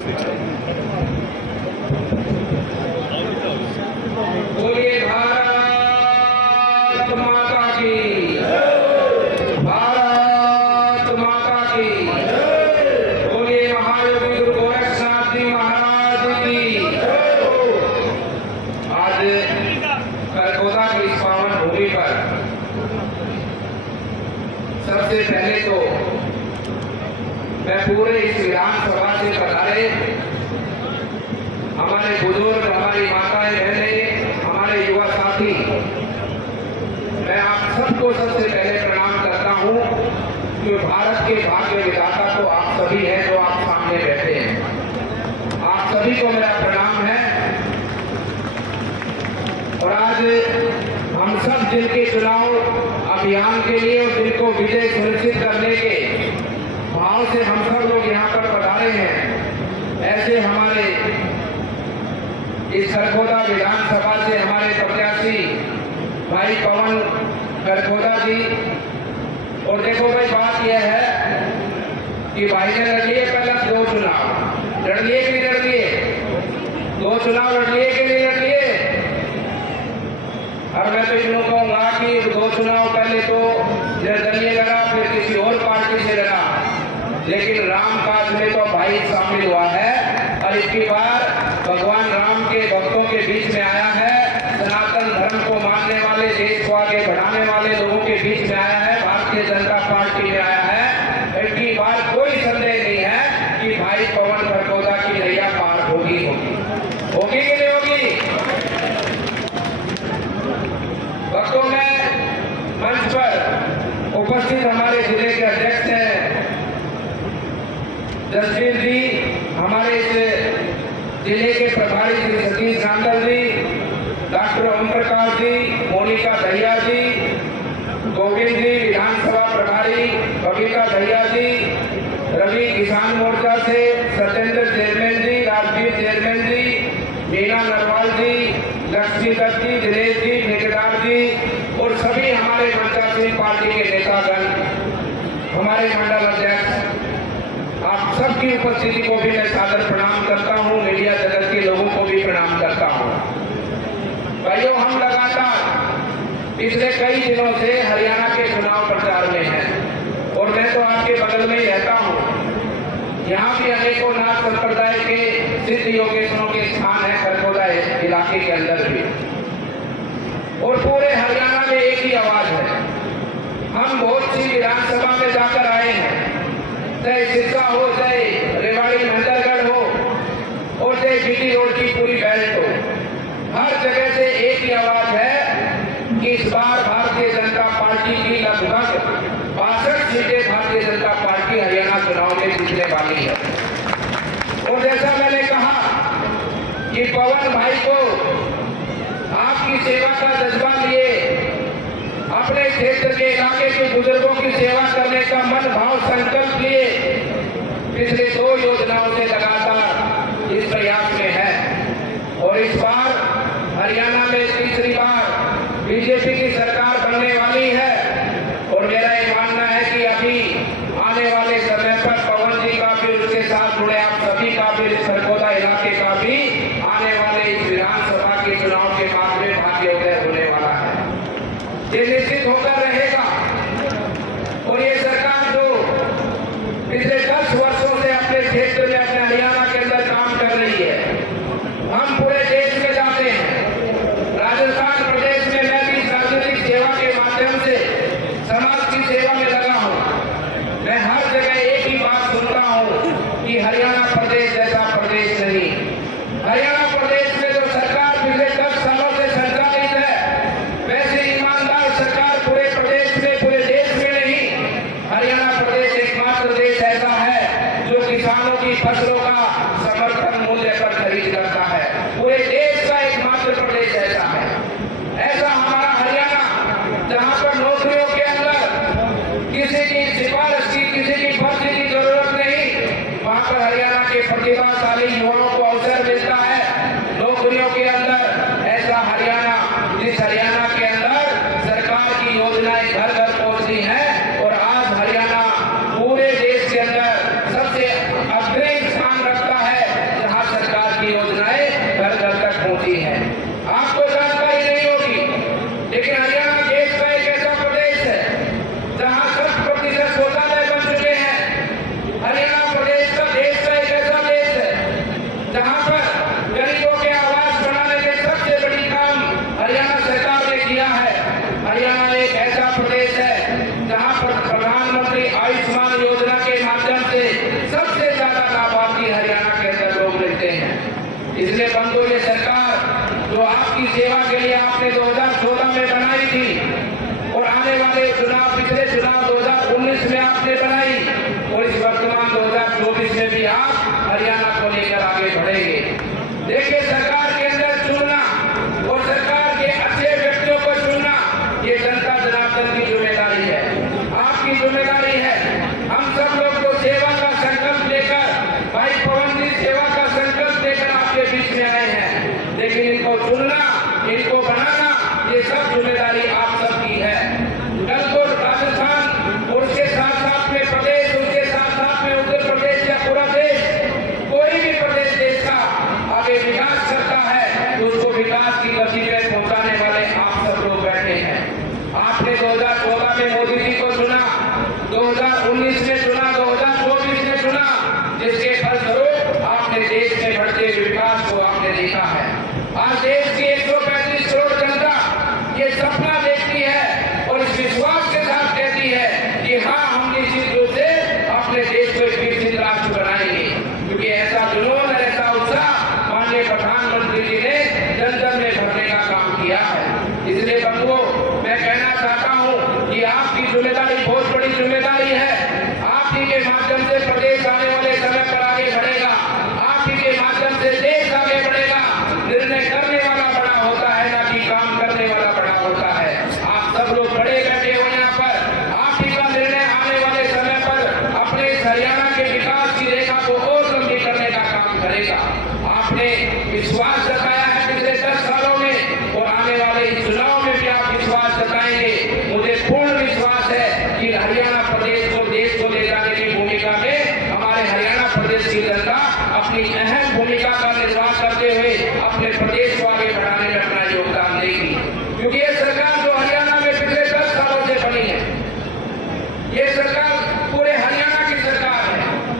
बोलिए भारत माता की, भारत माता की। बोलिए महायोगी गुरु गोरक्षनाथ जी महाराज की। आज कलकत्ता की इस पावन भूमि पर सबसे पहले तो मैं पूरे इस विधानसभा से पधारे हमारे बुजुर्ग, हमारी माताएं बहनें, हमारे युवा साथी, मैं आप सबको सबसे पहले प्रणाम करता हूं कि भारत के भाग्य विधाता तो आप सभी हैं जो आप सामने बैठे हैं। आप सभी को मेरा प्रणाम है। और आज हम सब जिनके चुनाव अभियान के लिए और जिनको विजय सुनिश्चित करने के भाव से हम सब लोग यहाँ पर पधारे हैं, ऐसे हमारे इस खरगोदा विधानसभा से हमारे प्रत्याशी भाई पवन खरगोदा जी। और देखो भाई, बात यह है कि भाई ने लड़ लिए पहले 2 चुनाव, लड़ लिए कि नहीं लड़ लिए? 2 चुनाव लड़ लिए कि नहीं लड़ लिए? और मैं तो यूँ कहूँगा कि 2 चुनाव पहले तो निर्दलीय लड़ा, फिर किसी और पार्टी से लड़ा, लेकिन राम काज में तो भाई शामिल हुआ है और इसकी बार भगवान राम के भक्तों के बीच में आया है। सनातन धर्म को मानने वाले, देश को आगे बढ़ाने वाले लोगों के बीच में आया है, भारतीय जनता पार्टी में आया है। इसकी बार कोई संदेह नहीं है कि भाई पवन खरगोदा की नैया पार होगी होगी होगी कि नहीं होगी? भक्तों में मंच पर उपस्थित हमारे जिले के अध्यक्ष हैं जसवीर जी, हमारे इस जिले के प्रभारी श्री सतीश नांदल जी, डॉक्टर ओम प्रकाश जी, मोनिका दहिया जी, गोविंद जी विधानसभा प्रभारी, बबीता दहिया जी, रवि किसान मोर्चा से सत्येंद्र चेयरमैन जी, राजवीर चेयरमैन जी, मीना नरवाल जी, लक्ष्मी दत्त जी, दिनेश जी, ठेकेदार जी और सभी हमारे मंचासीन पार्टी के नेतागण, हमारे मंडल अध्यक्ष, आप सबकी उपस्थिति को भी मैं सादर प्रणाम करता हूं। मीडिया जगत के लोगों को भी प्रणाम करता हूं। भाइयों, हम लगातार पिछले कई दिनों से हरियाणा के चुनाव प्रचार में हैं और मैं तो आपके बगल में ही रहता हूं। यहाँ भी अनेकों नाथ संप्रदाय के सिद्ध योगेश्वरों के स्थान है खरगोदा इलाके के अंदर भी, और पूरे हरियाणा में एक ही आवाज है। हम बहुत सी विधानसभा में जाकर आए हैं, चाहे सिरसा हो, चाहे रेवाड़ी मंडलगढ़ हो और चाहे जीटी रोड की पूरी बेल्ट हो, हर जगह से एक ही आवाज है कि इस बार भारतीय जनता पार्टी की लगभग 62 सीटें भारतीय जनता पार्टी हरियाणा चुनाव में जीतने वाली है। और जैसा मैंने कहा कि पवन भाई को आपकी सेवा का जज्बा लिए, अपने क्षेत्र के इलाके के बुजुर्गों की सेवा करने का मन भाव संकल्प लिए पिछले 2 योजनाओं से लगातार इस प्रयास में है। और इस बार हरियाणा में तीसरी बार बीजेपी की सरकार बनने वाली है और मेरा ये मानना है कि अभी आने वाले समय पर पवन जी का भी, उसके साथ जुड़े आप सभी का भी, खरगोदा इलाके का भी आने वाले इस विधानसभा के चुनाव के बाद में भाग्योदय होने वाला है। ये निश्चित होकर रहेगा। और ये सरकार जो पिछले 10 वर्षों से अपने क्षेत्र में, अपने हरियाणा के अंदर काम कर रही है, हम पूरे देश में जाते हैं। राजस्थान प्रदेश में मैं भी सार्वजनिक सेवा के माध्यम से समाज की सेवा में लगा हूं। मैं हर जगह एक ही बात सुनता हूं कि हरियाणा प्रदेश जैसा प्रदेश नहीं। हरियाणा प्रदेश में जो सरकार पिछले 10 सालों से संचालित है, वैसे ईमानदार सरकार पूरे प्रदेश में, पूरे देश में नहीं। हरियाणा प्रदेश एकमात्र देश ऐसा है जो किसानों की फसलों का समर्थन मूल्य पर खरीद करता है। पूरे देश का एकमात्र प्रदेश ऐसा है। ऐसा हमारा हरियाणा, जहां पर नौकरियों के अंदर किसी की सिफारिश की, किसी की भर्ती की जरूरत नहीं, वहां पर हरियाणा के प्रतिभाशाली युवाओं को अवसर मिलता है नौकरियों के अंदर। ऐसा हरियाणा, जिस हरियाणा के अंदर सरकार की योजनाएं घर घर पहुंचती हैं और आज हरियाणा पूरे देश के अंदर सबसे अग्रणी स्थान रखता है अपनी अहम भूमिका का निर्वाह करते हुए अपने प्रदेश को आगे बढ़ाने में अपना योगदान देगी। क्योंकि ये सरकार जो हरियाणा में पिछले 10 सालों से बनी है, ये सरकार पूरे हरियाणा की सरकार है।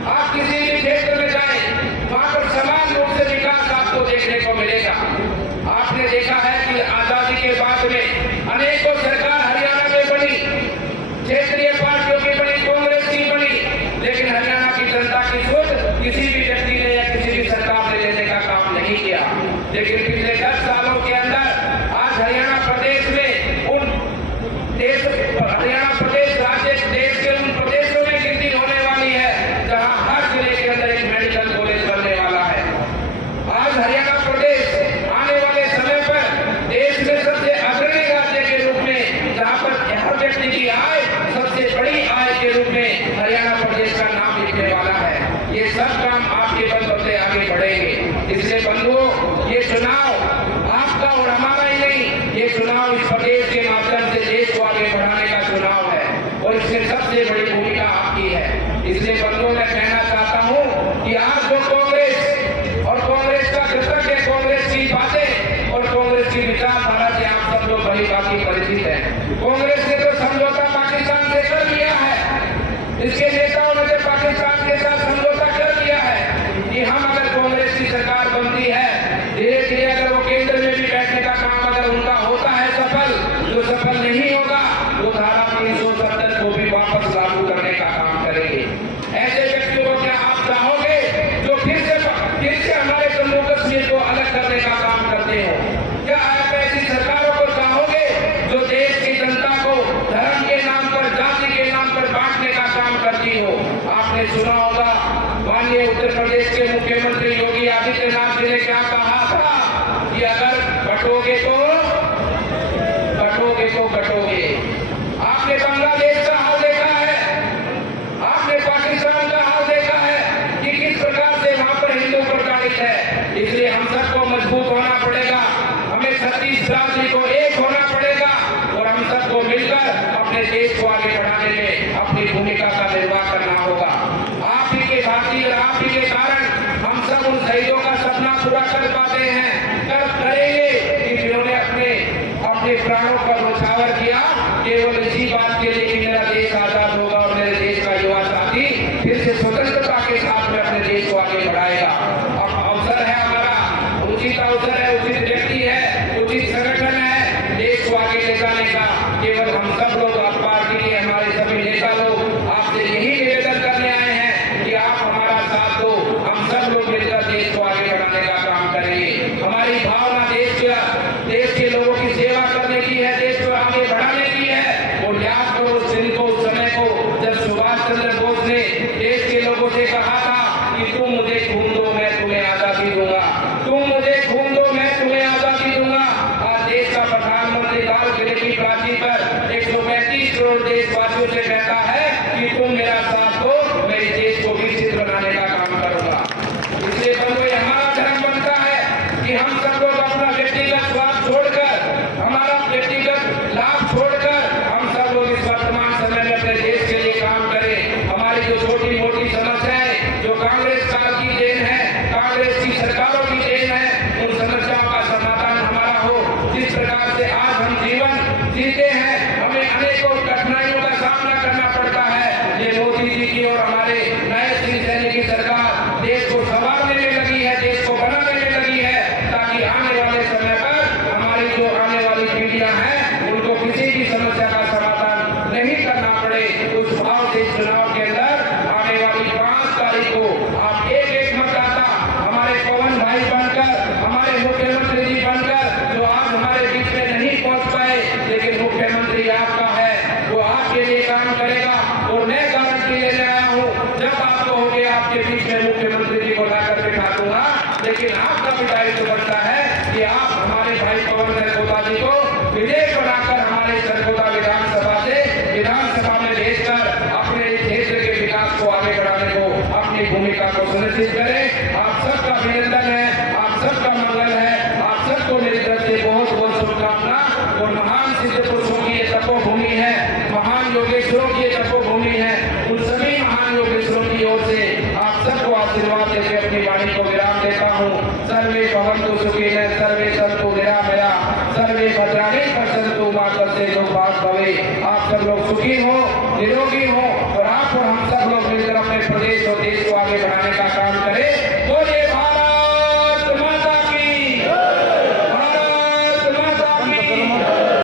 आप किसी भी क्षेत्र में जाएं, वहां पर समान रूप से विकास आपको देखने को मिलेगा। आपने देखा है कि आजादी के बाद में अनेकों सरकार हरियाणा में बनी, क्षेत्रीय पार्टियों की बनी, कांग्रेस की बनी, लेकिन हरियाणा की जनता की सोच किसी भी व्यक्ति ने या किसी भी सरकार ने लेने का काम नहीं किया। लेकिन पिछले 10 सालों के अंदर आज हरियाणा प्रदेश में हरियाणा प्रदेश राज्य देश के उन प्रदेशों में गिनती होने वाली है जहां हर जिले के अंदर एक मेडिकल कॉलेज बनने वाला है। आज हरियाणा प्रदेश आने वाले समय पर देश में सबसे अग्रणी राज्य के रूप में, जहां पर हर व्यक्ति की आय सबसे बड़ी आय के रूप में हरियाणा प्रदेश का नाम लिखने वाला है। ये सब काम आपके बलबूते आगे बढ़ेंगे। इसलिए बंधुओं, ये चुनाव आपका और हमारा ही नहीं, ये चुनाव इस प्रदेश के माध्यम से देश को आगे बढ़ाने का चुनाव है और इसमें सबसे बड़ी भूमिका आपकी है। इसलिए बंधुओं, मैं कहना चाहता हूं कि आज जो कांग्रेस और कांग्रेस का कृतज्ञ है, कांग्रेस की बातें और कांग्रेस की विचारधारा से आप सब लोग भली भांति परिचित हैं। कांग्रेस ने तो समझौता पाकिस्तान से कर लिया है, इसके नेताओं ने तो पाकिस्तान के साथ समझौता कर लिया है कि हम अगर कांग्रेस की सरकार बनती है, धीरे धीरे अगर वो केंद्र में भी बैठने का काम अगर उनका होता है सफल, जो सफल नहीं होगा वो धारा 370 को भी वापस लागू करने का काम करेंगे। ऐसे व्यक्तियों को क्या आप चाहोगे जो फिर से हमारे जम्मू कश्मीर को अलग करने का काम करते हो? क्या आप ऐसी सरकारों को चाहोगे जो देश की जनता को धर्म के नाम पर, जाति के नाम पर बांटने का काम करती हो? आपने सुना होगा माननीय उत्तर प्रदेश के मुख्यमंत्री योगी आदित्यनाथ जी ने क्या कहा था कि अगर बटोगे तो बटोगे। आपने बांग्लादेश का हाल देखा है, आपने पाकिस्तान का हाल देखा है कि किस प्रकार से वहां पर हिंदू प्रताड़ित है। इसलिए हम सबको मजबूत होना पड़ेगा, हमें 36 राज्य को एक होना पड़ेगा और हम सबको मिलकर अपने देश को आगे बढ़ाने में अपनी भूमिका का निर्वाह करना होगा। आप ही के भारतीय और आप ही के कारण हम सब उन शहीदों का सपना पूरा कर पाते हैं, करेंगे कि जिन्होंने अपने प्राणों का न्यौछावर किया केवल इसी बात के लिए कि मेरा देश आजाद होगा और मेरे देश का युवा साथी फिर से स्वतंत्रता के साथ में अपने देश को आगे बढ़ाएगा। अब अवसर है हमारा, उचित अवसर है, उचित व्यक्ति है, उचित संगठन है देश को आगे ले जाने का। केवल हम सब लोग, आप पार्टी के हमारे सभी नेता लोग आपसे यही निवेदन करने आए हैं कि आप हमारा साथ दो, हम सब लोग मिलकर देश को आगे बढ़ाने का काम करेंगे। हमारी भावना देश के लोगों की सेवा करने की है, देश को आगे बढ़ाने की है। और याद करो उस दिन को, उस समय को जब सुभाष चंद्र बोस ने देश के लोगों से कहा था कि तुम मुझे खून दो मैं तुम्हें आजादी दूंगा, तुम मुझे खून दो मैं तुम्हें आजादी दूंगा। आज देश का प्रधानमंत्री लाल किले की प्राचीर पर 135 करोड़ देशवासियों से कहता है कि तुम मेरा साथ दो, मैं इस देश को विकसित बनाने का काम करूंगा। इसलिए हमारा धर्म बनता है कि हम सब लोग अपना व्यक्तिगत स्वार्थ छोड़कर, हमारा व्यक्तिगत लाभ छोड़कर हम सब लोग इस वर्तमान समय में अपने देश के लिए काम करें। हमारी जो छोटी मोटी समस्याएं जो कांग्रेस काल की देन है, कांग्रेस की सरकारों की देन है, उन समस्याओं का समाधान हमारा हो। जिस प्रकार से आज हम जीवन जीते हैं, हमें अनेकों कठिनाइयों का सामना करना पड़ता है, ये मोदी जी की और हमारे नए शिवसेना की सरकार देश को संवारने में लगी है, देश को बनाने में लगी है, ताकि आने वाले समय पर हमारी जो आने वाली पीढ़ियां हैं उनको किसी भी समस्या का समाधान नहीं करना पड़े। उस भाव से चुनाव के अंदर आने वाली 5 तारीख को आप एक मतदाता हमारे पवन भाई बनकर, हमारे मुख्यमंत्री जी बनकर, जो आज हमारे बीच में नहीं पहुंच पाए लेकिन मुख्यमंत्री आपका है, वो आपके लिए काम करेगा। और मैं गारंटी लेने आया हूँ, जब आप कहोगे आपके बीच में मुख्यमंत्री जी को लाकर बिठा दूंगा, लेकिन आपका भी दायित्व बनता है कि आप हमारे भाई पवन सरकोता जी को विधेयक बनाकर हमारे सरकोता विधानसभा में भेजकर अपने क्षेत्र के विकास को आगे बढ़ाने को, अपनी भूमिका को सुनिश्चित करें। आप सबका अभिनंदन है, आप सबका मंगल है, आप सबको मेरी तरफ से बहुत बहुत शुभकामना। और महान सिद्ध पुरुषों की ये तपोभूमि है, महान योगेश्वरों की ये तपोभूमि है, उन सभी महान योगेश्वरों की ओर से आप सबको आशीर्वाद देकर अपनी वाणी को आप सब लोग सुखी हो, निरोगी हो और आप और हम सब लोग मिलकर अपने प्रदेश और देश को आगे बढ़ाने का काम करें।